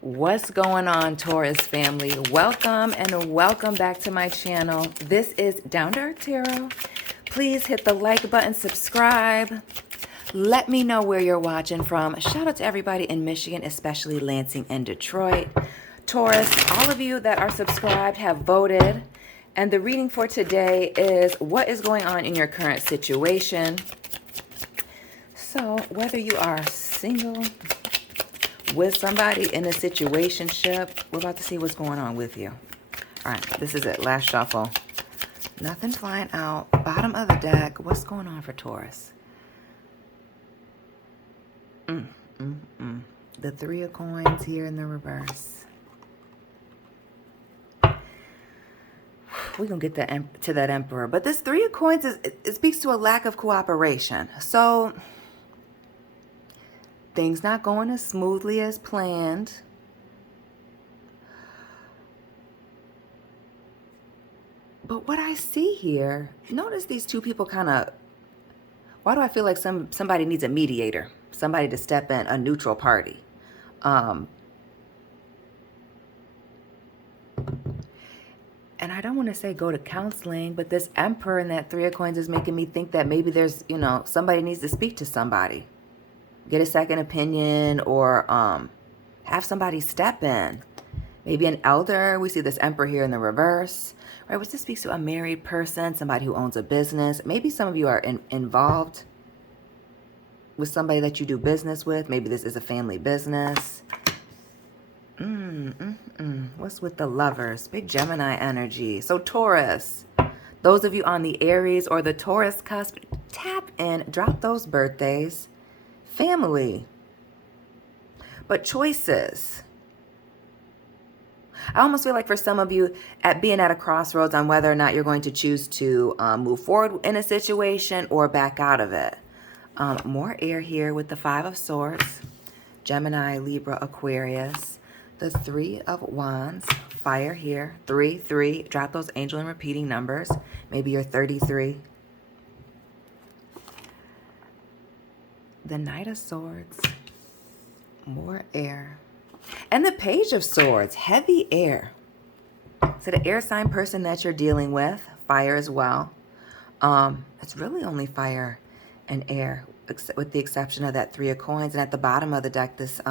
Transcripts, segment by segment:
What's going on, Taurus family? Welcome and welcome back to my channel. This is Down to Earth Tarot. Please hit the like button, subscribe. Let me know where you're watching from. Shout out to everybody in Michigan, especially Lansing and Detroit. Taurus, all of you that are subscribed have voted. And the reading for today is what is going on in your current situation. So whether you are single, with somebody in a situationship, we're about to see what's going on with you. All right, this is it. Last shuffle. Nothing flying out. Bottom of the deck. What's going on for Taurus? The Three of Coins here in the reverse. We're going to get to that Emperor. But this Three of Coins, it speaks to a lack of cooperation. So things not going as smoothly as planned. But what I see here, notice these two people kind of, why do I feel like somebody needs a mediator? Somebody to step in, a neutral party. And I don't want to say go to counseling, but this Emperor and that Three of Coins is making me think that maybe there's, somebody needs to speak to somebody. Get a second opinion, or have somebody step in. Maybe an elder. We see this Emperor here in the reverse. Right, which this speaks to a married person, somebody who owns a business. Maybe some of you are involved with somebody that you do business with. Maybe this is a family business. What's with the Lovers? Big Gemini energy. So Taurus, those of you on the Aries or the Taurus cusp, tap in, drop those birthdays. Family, but choices. I almost feel like for some of you, at being at a crossroads on whether or not you're going to choose to move forward in a situation or back out of it. More air here with the Five of Swords, Gemini, Libra, Aquarius, the Three of Wands, fire here, 3, 3. Drop those angel and repeating numbers. Maybe you're 33. The Knight of Swords, more air, and the Page of Swords, heavy air. So the air sign person that you're dealing with, fire as well. It's really only fire and air, with the exception of that Three of Coins. And at the bottom of the deck, this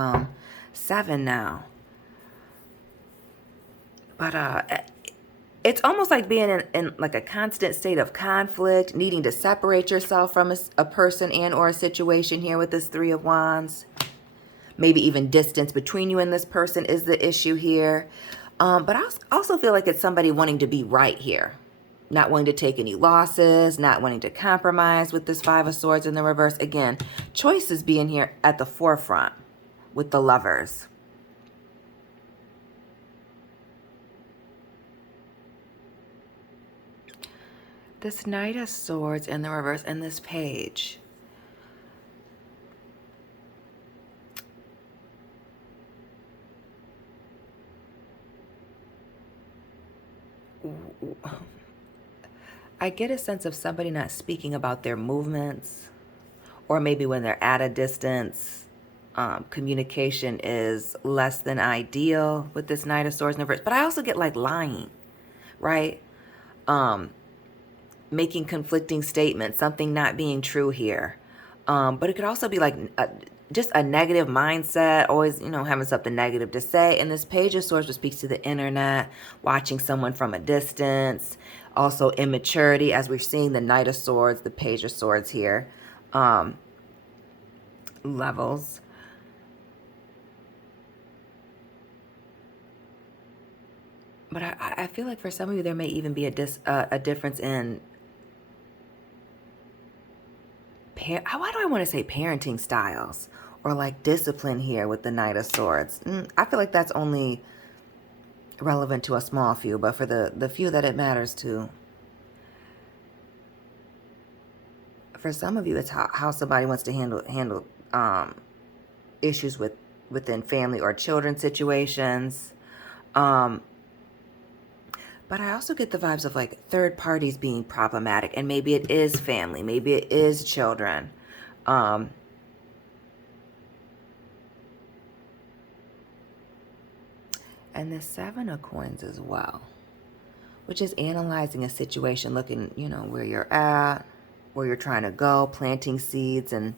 7 now. But it's almost like being in like a constant state of conflict, needing to separate yourself from a person and or a situation here with this Three of Wands. Maybe even distance between you and this person is the issue here. But I also feel like it's somebody wanting to be right here. Not wanting to take any losses, not wanting to compromise with this Five of Swords in the reverse. Again, choices being here at the forefront with the Lovers. This Knight of Swords in the reverse and this Page. I get a sense of somebody not speaking about their movements, or maybe when they're at a distance, communication is less than ideal with this Knight of Swords in the reverse. But I also get like lying, right? Making conflicting statements, something not being true here. But it could also be like just a negative mindset, always, having something negative to say. And this Page of Swords, which speaks to the internet, watching someone from a distance, also immaturity, as we're seeing the Knight of Swords, the Page of Swords here, levels. But I feel like for some of you, there may even be a difference in why do I want to say parenting styles or like discipline here with the Knight of Swords? I feel like that's only relevant to a small few, but for the few that it matters to, for some of you, it's how somebody wants to handle issues within family or children situations. But I also get the vibes of like third parties being problematic, and maybe it is family, maybe it is children. And the Seven of Coins as well, which is analyzing a situation, looking, you know, where you're at, where you're trying to go, planting seeds, and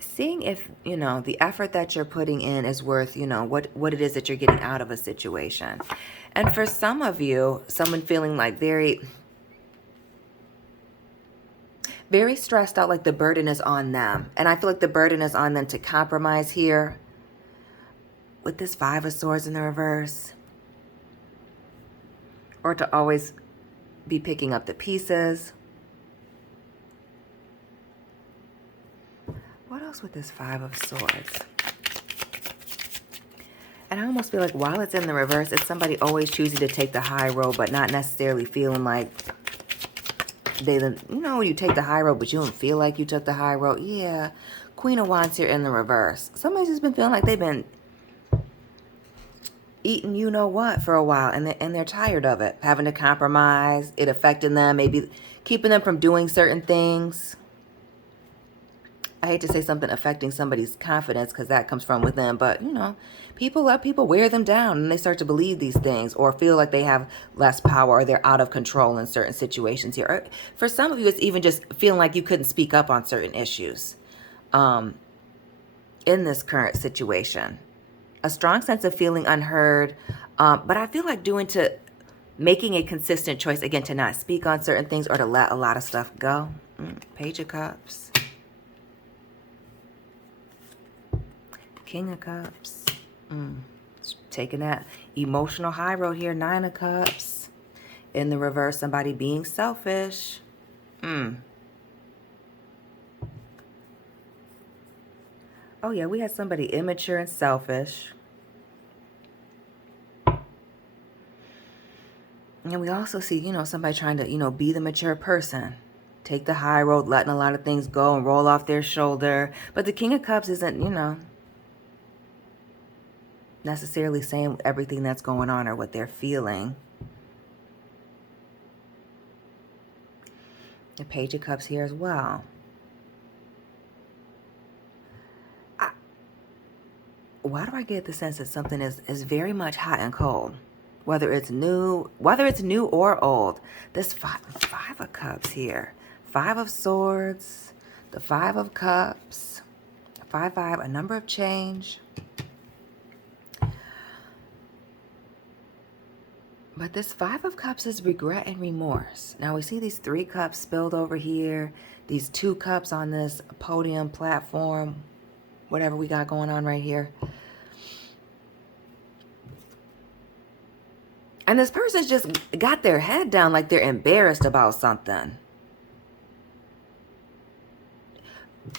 seeing if, you know, the effort that you're putting in is worth, you know, what it is that you're getting out of a situation. And for some of you, someone feeling like very stressed out, like the burden is on them. And I feel like the burden is on them to compromise here with this Five of Swords in the reverse, or to always be picking up the pieces. What else with this Five of Swords? And I almost feel like while it's in the reverse, it's somebody always choosing to take the high road, but not necessarily feeling like they, you know, you take the high road, but you don't feel like you took the high road. Yeah. Queen of Wands here in the reverse. Somebody's just been feeling like they've been eating you know what for a while, and they're tired of it, having to compromise, it affecting them, maybe keeping them from doing certain things. I hate to say something affecting somebody's confidence, because that comes from within, but you know, people let people wear them down, and they start to believe these things or feel like they have less power, or they're out of control in certain situations here. Or for some of you, it's even just feeling like you couldn't speak up on certain issues in this current situation. A strong sense of feeling unheard, but I feel like making a consistent choice, again, to not speak on certain things or to let a lot of stuff go. Page of Cups. King of Cups. Taking that emotional high road here. Nine of Cups. In the reverse, somebody being selfish. Oh, yeah, we had somebody immature and selfish. And we also see, you know, somebody trying to, you know, be the mature person. Take the high road, letting a lot of things go and roll off their shoulder. But the King of Cups isn't, you know, necessarily saying everything that's going on or what they're feeling. The Page of Cups here as well. Why do I get the sense that something is very much hot and cold? Whether it's new or old. This five of Cups here. Five of Swords. The Five of Cups. 5-5, a number of change. But this Five of Cups is regret and remorse. Now we see these 3 cups spilled over here. These 2 cups on this podium platform. Whatever we got going on right here. And this person's just got their head down like they're embarrassed about something.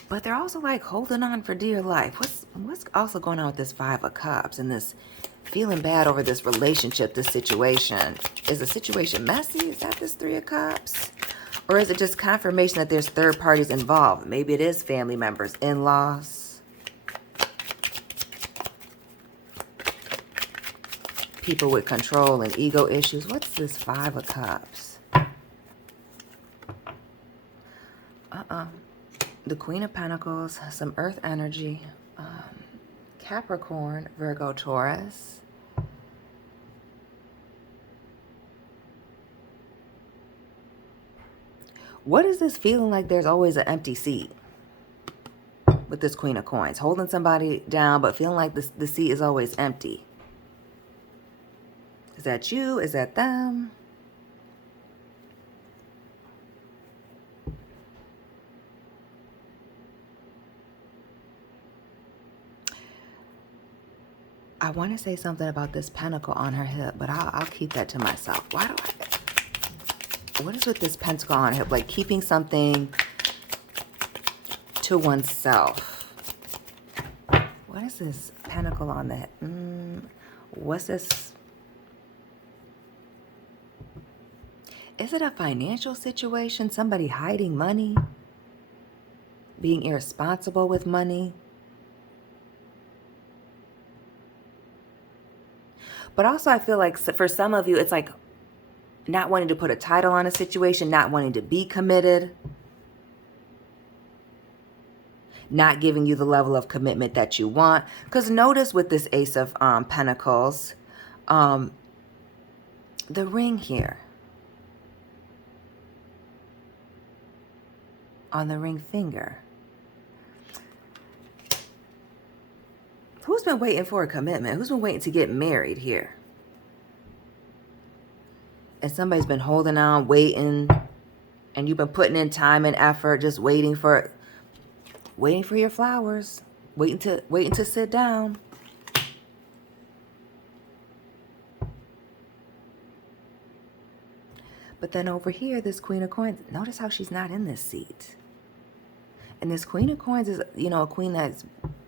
But they're also like holding on for dear life. What's also going on with this Five of Cups and this feeling bad over this relationship, this situation? Is the situation messy? Is that this Three of Cups? Or is it just confirmation that there's third parties involved? Maybe it is family members, in-laws. People with control and ego issues. What's this Five of Cups? The Queen of Pentacles, some earth energy. Capricorn, Virgo, Taurus. What is this feeling like there's always an empty seat? With this Queen of Coins. Holding somebody down, but feeling like the seat is always empty. Is that you? Is that them? I want to say something about this pentacle on her hip, but I'll keep that to myself. What is with this pentacle on her hip? Like keeping something to oneself. What is this pentacle on the hip? What's this? Is it a financial situation? Somebody hiding money? Being irresponsible with money? But also I feel like for some of you, it's like not wanting to put a title on a situation, not wanting to be committed. not giving you the level of commitment that you want. Because notice with this Ace of Pentacles, the ring here on the ring finger. Who's been waiting for a commitment? Who's been waiting to get married here? And somebody's been holding on, waiting, and you've been putting in time and effort, just waiting for your flowers, waiting to sit down. But then over here, this Queen of Coins, notice how she's not in this seat. And this Queen of Coins is, you know, a queen that's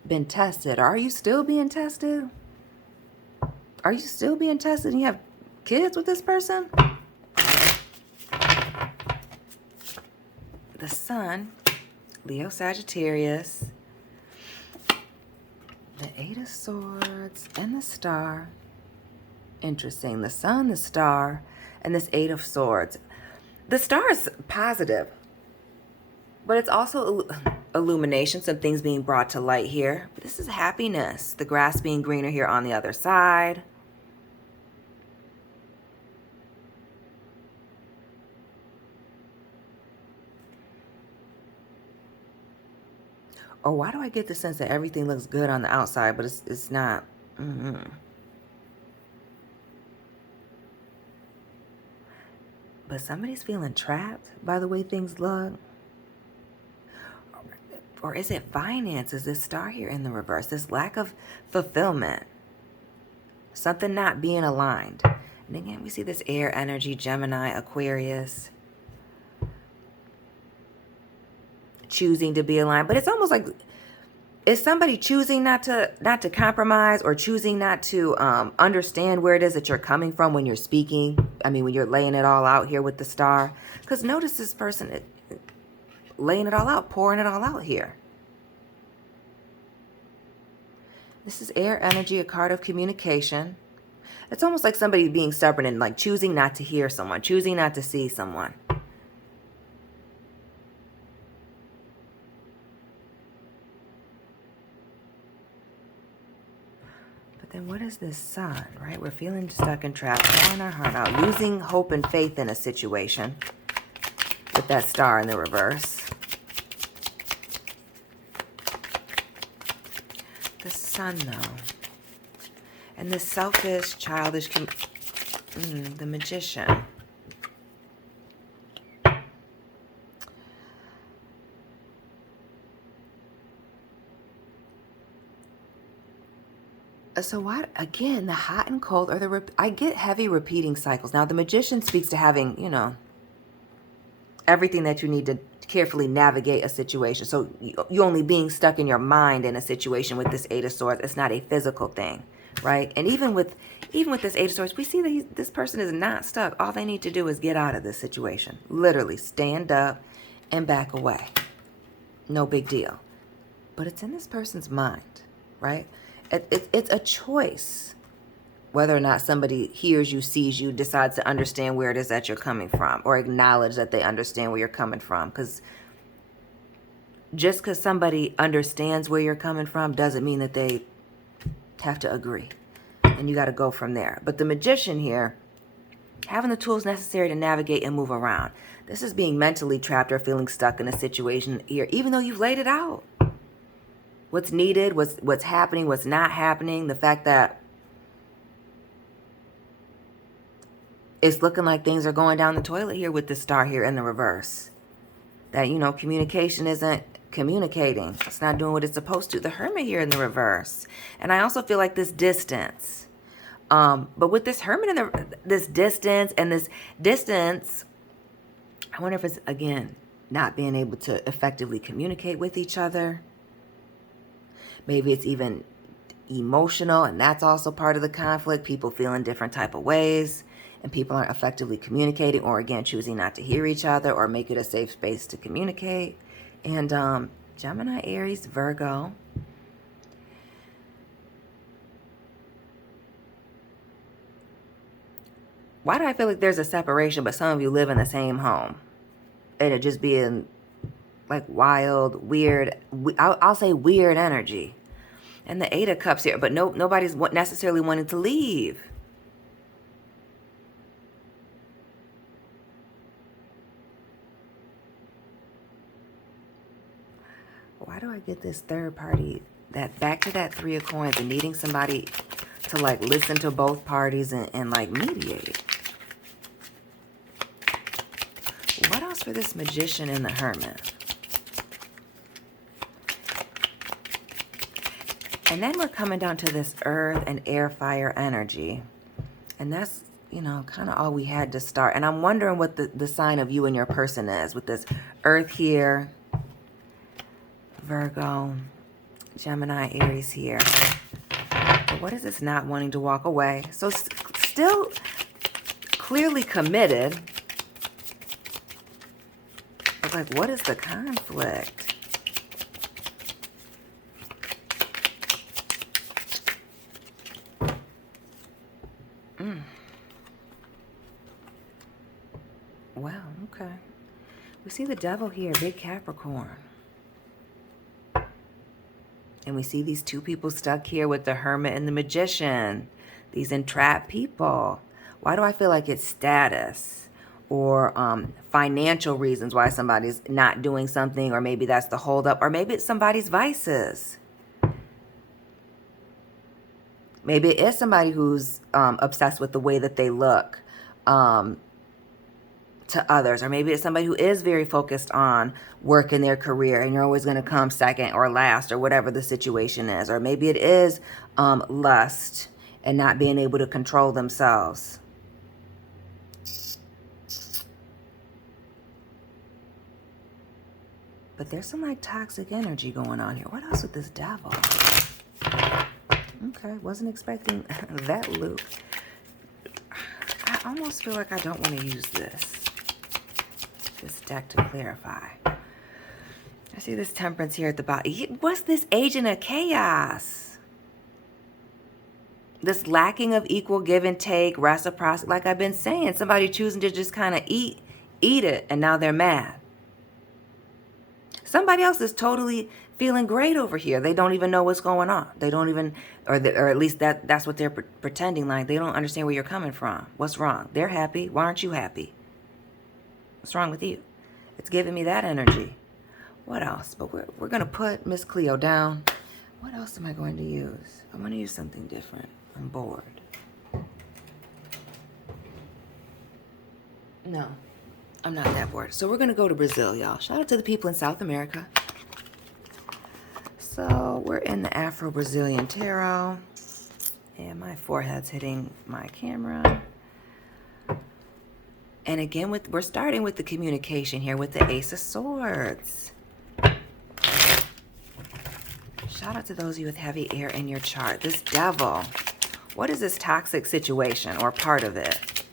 been tested. Are you still being tested? Are you still being tested and you have kids with this person? The Sun, Leo, Sagittarius, the Eight of Swords, and the Star. Interesting. The Sun, the Star, and this Eight of Swords. The Star is positive, but it's also illumination, some things being brought to light here. But this is happiness. The grass being greener here on the other side. Or why do I get the sense that everything looks good on the outside, but it's not? But somebody's feeling trapped by the way things look. Or is it finances? This Star here in the reverse. This lack of fulfillment. Something not being aligned. And again, we see this air energy, Gemini, Aquarius. Choosing to be aligned. But it's almost like, is somebody choosing not to compromise, or choosing not to understand where it is that you're coming from when you're speaking? I mean, when you're laying it all out here with the Star. Because notice this person laying it all out, pouring it all out here. This is air energy, a card of communication. It's almost like somebody being stubborn and like choosing not to hear someone, choosing not to see someone. But then what is this Sun, right? We're feeling stuck and trapped, pouring our heart out, losing hope and faith in a situation with that Star in the reverse. The Sun, though. And this selfish, childish, the Magician. So what, again, the hot and cold, or I get heavy repeating cycles. Now, the Magician speaks to having, you know, everything that you need to carefully navigate a situation. So you only being stuck in your mind in a situation with this Eight of Swords. It's not a physical thing, right? And even with this Eight of Swords, we see that this person is not stuck. All they need to do is get out of this situation. Literally stand up and back away. No big deal. But it's in this person's mind, right? It's a choice whether or not somebody hears you, sees you, decides to understand where it is that you're coming from, or acknowledge that they understand where you're coming from. Because just because somebody understands where you're coming from doesn't mean that they have to agree. And you got to go from there. But the Magician here, having the tools necessary to navigate and move around. This is being mentally trapped or feeling stuck in a situation here, even though you've laid it out. What's needed, what's happening, what's not happening, the fact that it's looking like things are going down the toilet here with the Star here in the reverse. That, you know, communication isn't communicating. It's not doing what it's supposed to. The Hermit here in the reverse. And I also feel like this distance. But with this Hermit in this distance, I wonder if it's, again, not being able to effectively communicate with each other. Maybe it's even emotional, and that's also part of the conflict. People feeling different type of ways, and people aren't effectively communicating, or again, choosing not to hear each other or make it a safe space to communicate. And Gemini, Aries, Virgo. Why do I feel like there's a separation, but some of you live in the same home? And it just being like wild, weird, I'll say weird energy. And the Eight of Cups here, but nobody's necessarily wanting to leave. Why do I get this third party, that back to that Three of Coins and needing somebody to like listen to both parties and like mediate? What else for this Magician and the Hermit? And then we're coming down to this earth and air, fire energy. And that's, you know, kind of all we had to start. And I'm wondering what the sign of you and your person is with this earth here, Virgo, Gemini, Aries here. But what is this not wanting to walk away? So still clearly committed. But like, what is the conflict? Wow, okay. We see the devil here, big Capricorn. And we see these two people stuck here with the Hermit and the Magician. These entrapped people. Why do I feel like it's status or financial reasons why somebody's not doing something, or maybe that's the holdup, or maybe it's somebody's vices. Maybe it is somebody who's obsessed with the way that they look to others, or maybe it's somebody who is very focused on work in their career and you're always going to come second or last or whatever the situation is, or maybe it is lust and not being able to control themselves. But there's some like toxic energy going on here. What else with this devil? Okay, wasn't expecting that loop. I almost feel like I don't want to use this deck to clarify. I see this Temperance here at the bottom. What's this Agent of Chaos? This lacking of equal give and take, reciprocity, like I've been saying, somebody choosing to just kind of eat it, and now they're mad. Somebody else is totally feeling great over here. They don't even know what's going on. They don't even, or at least that's what they're pretending like. They don't understand where you're coming from. What's wrong? They're happy. Why aren't you happy? What's wrong with you? It's giving me that energy. What else? But we're going to put Miss Cleo down. What else am I going to use? I'm going to use something different. I'm bored. No, I'm not that bored. So we're going to go to Brazil, y'all. Shout out to the people in South America. So we're in the Afro-Brazilian Tarot. And my forehead's hitting my camera. And again, we're starting with the communication here with the Ace of Swords. Shout out to those of you with heavy air in your chart. This devil. What is this toxic situation or part of it?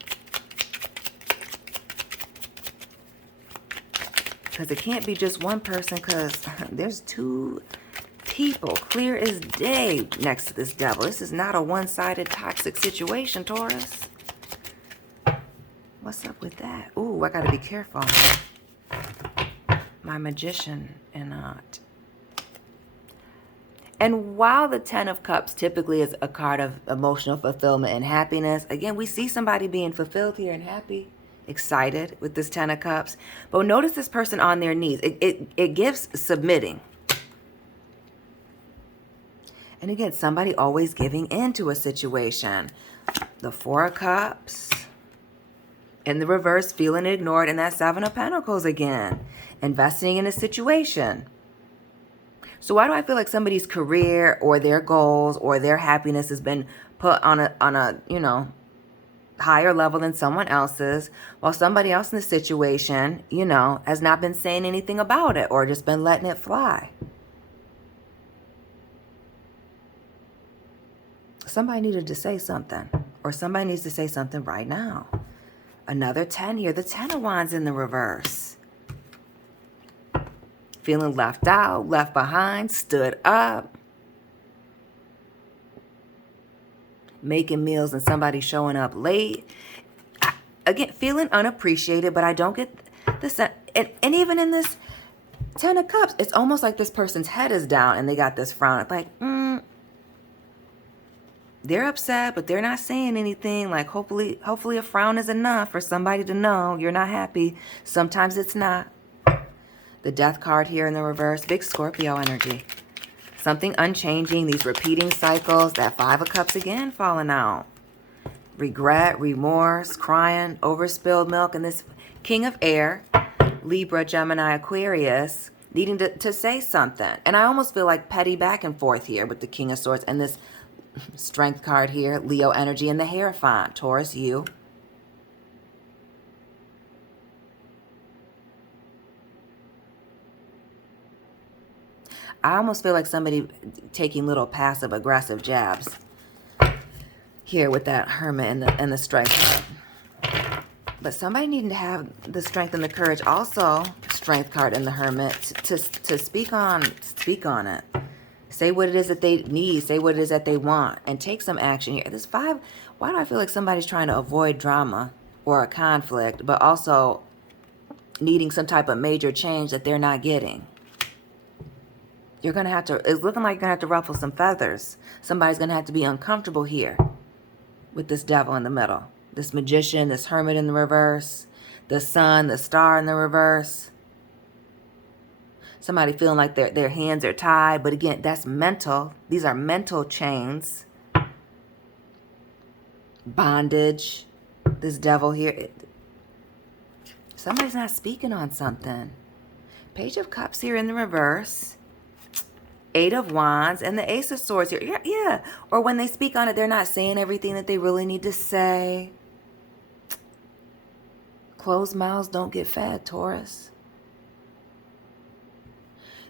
Because it can't be just one person, because there's two people clear as day next to this devil. This is not a one-sided toxic situation, Taurus. What's up with that? Ooh, I gotta be careful. My Magician and not. And while the Ten of Cups typically is a card of emotional fulfillment and happiness, again, we see somebody being fulfilled here and happy, excited with this Ten of Cups. But notice this person on their knees. It gives submitting. And again, somebody always giving into a situation. The Four of Cups. In the reverse, feeling ignored, and that Seven of Pentacles again. Investing in a situation. So why do I feel like somebody's career or their goals or their happiness has been put on a you know, higher level than someone else's, while somebody else in the situation, you know, has not been saying anything about it or just been letting it fly? Somebody needed to say something, or somebody needs to say something right now. Another 10 here, the Ten of Wands in the reverse. Feeling left out, left behind, stood up. Making meals and somebody showing up late. Again, feeling unappreciated, but I don't get the sense. And even in this Ten of Cups, it's almost like this person's head is down and they got this frown. It's like, they're upset, but they're not saying anything. Like, hopefully a frown is enough for somebody to know you're not happy. Sometimes it's not. The Death card here in the reverse. Big Scorpio energy. Something unchanging. These repeating cycles. That Five of Cups again falling out. Regret, remorse, crying, over spilled milk. And this King of Air, Libra, Gemini, Aquarius, needing to say something. And I almost feel like petty back and forth here with the King of Swords and this Strength card here, Leo energy, and the Hierophant, Taurus, you. I almost feel like somebody taking little passive aggressive jabs here with that Hermit and the Strength card. But somebody needing to have the strength and the courage, also Strength card and the Hermit, to speak on it. Say what it is that they need. Say what it is that they want. And take some action here. This Five, why do I feel like somebody's trying to avoid drama or a conflict, but also needing some type of major change that they're not getting? You're going to have to, it's looking like you're going to have to ruffle some feathers. Somebody's going to have to be uncomfortable here with this Devil in the middle. This Magician, this Hermit in the reverse, the Sun, the Star in the reverse. Somebody feeling like their hands are tied. But again, that's mental. These are mental chains. Bondage. This Devil here. Somebody's not speaking on something. Page of Cups here in the reverse. Eight of Wands. And the Ace of Swords here. Yeah. Or when they speak on it, they're not saying everything that they really need to say. Closed mouths don't get fed, Taurus.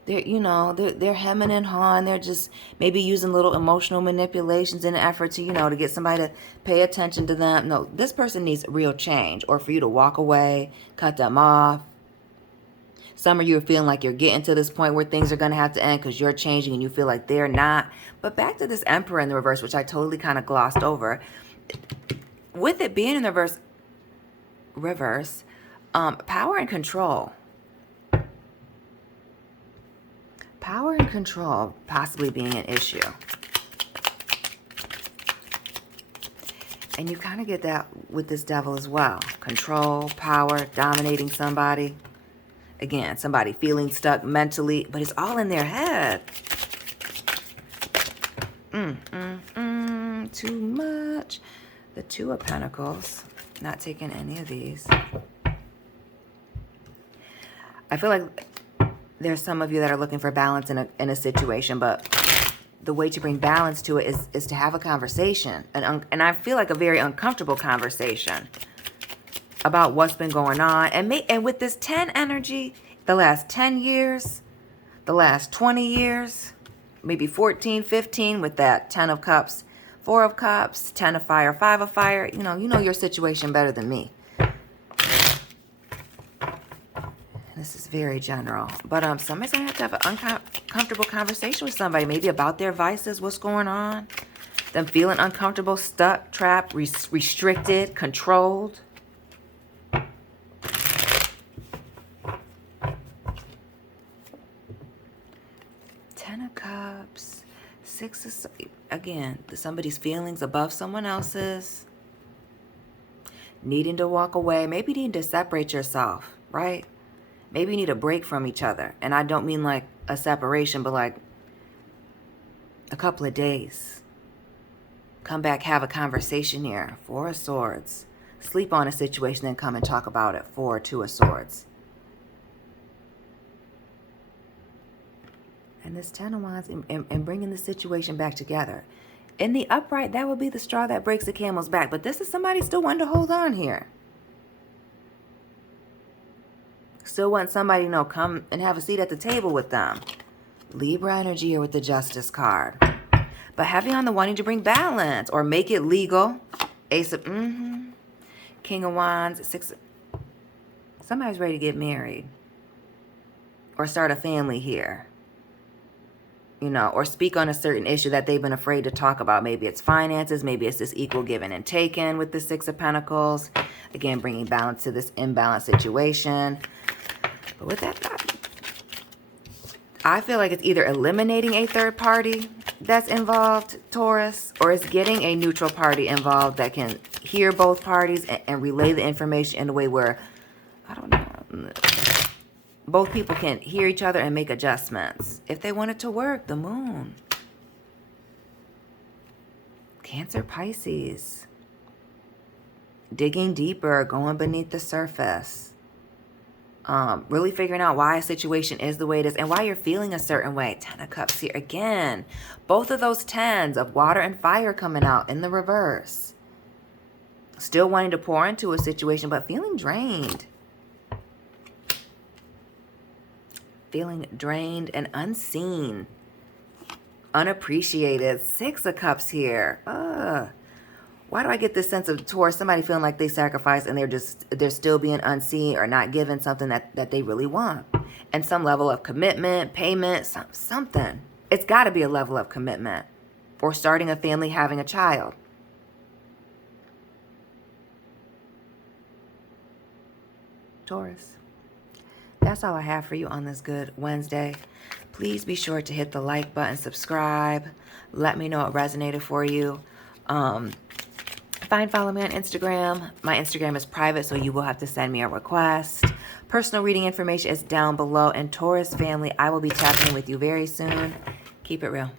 They're hemming and hawing. They're just maybe using little emotional manipulations in an effort to, to get somebody to pay attention to them. No, this person needs real change, or for you to walk away, cut them off. Some of you are feeling like you're getting to this point where things are going to have to end because you're changing and you feel like they're not. But back to this Emperor in the reverse, which I totally kind of glossed over. With it being in the reverse, power and control. Power and control possibly being an issue. And you kind of get that with this Devil as well. Control, power, dominating somebody. Again, somebody feeling stuck mentally, but it's all in their head. Too much. The Two of Pentacles. Not taking any of these. I feel like there's some of you that are looking for balance in a situation, but the way to bring balance to it is to have a conversation. And I feel like a very uncomfortable conversation about what's been going on. And with this 10 energy, the last 10 years, the last 20 years, maybe 14, 15 with that 10 of Cups, 4 of Cups, 10 of Fire, 5 of Fire. You know your situation better than me. This is very general. But somebody's going to have an uncomfortable conversation with somebody. Maybe about their vices, what's going on. Them feeling uncomfortable, stuck, trapped, restricted, controlled. Ten of Cups. Six of... Again, somebody's feelings above someone else's. Needing to walk away. Maybe needing to separate yourself, right? Maybe you need a break from each other. And I don't mean like a separation, but like a couple of days. Come back, have a conversation here. 4 of Swords. Sleep on a situation, then come and talk about it. 4, 2 of Swords. And this 10 of Wands and bringing the situation back together. In the upright, that would be the straw that breaks the camel's back. But this is somebody still wanting to hold on here. Still want somebody, come and have a seat at the table with them. Libra energy here with the Justice card. But heavy on the wanting to bring balance or make it legal. Ace of, King of Wands, 6. Somebody's ready to get married. Or start a family here. Or speak on a certain issue that they've been afraid to talk about. Maybe it's finances. Maybe it's this equal giving and taking with the 6 of Pentacles. Again, bringing balance to this imbalanced situation. But with that, I feel like it's either eliminating a third party that's involved, Taurus, or it's getting a neutral party involved that can hear both parties and relay the information in a way where, I don't know, both people can hear each other and make adjustments. If they want it to work, the moon. Cancer, Pisces. Digging deeper, going beneath the surface. Really figuring out why a situation is the way it is and why you're feeling a certain way. 10 of Cups here again. Both of those 10s of water and fire coming out in the reverse. Still wanting to pour into a situation, but feeling drained. Feeling drained and unseen. Unappreciated. 6 of Cups here. Why do I get this sense of Taurus, somebody feeling like they sacrificed and they're still being unseen or not given something that they really want? And some level of commitment, payment, something. It's got to be a level of commitment. Or starting a family, having a child. Taurus. That's all I have for you on this good Wednesday. Please be sure to hit the like button, subscribe. Let me know what resonated for you. Follow me on Instagram. My Instagram is private, so you will have to send me a request. Personal reading information is down below. And Taurus family, I will be tapping with you very soon. Keep it real.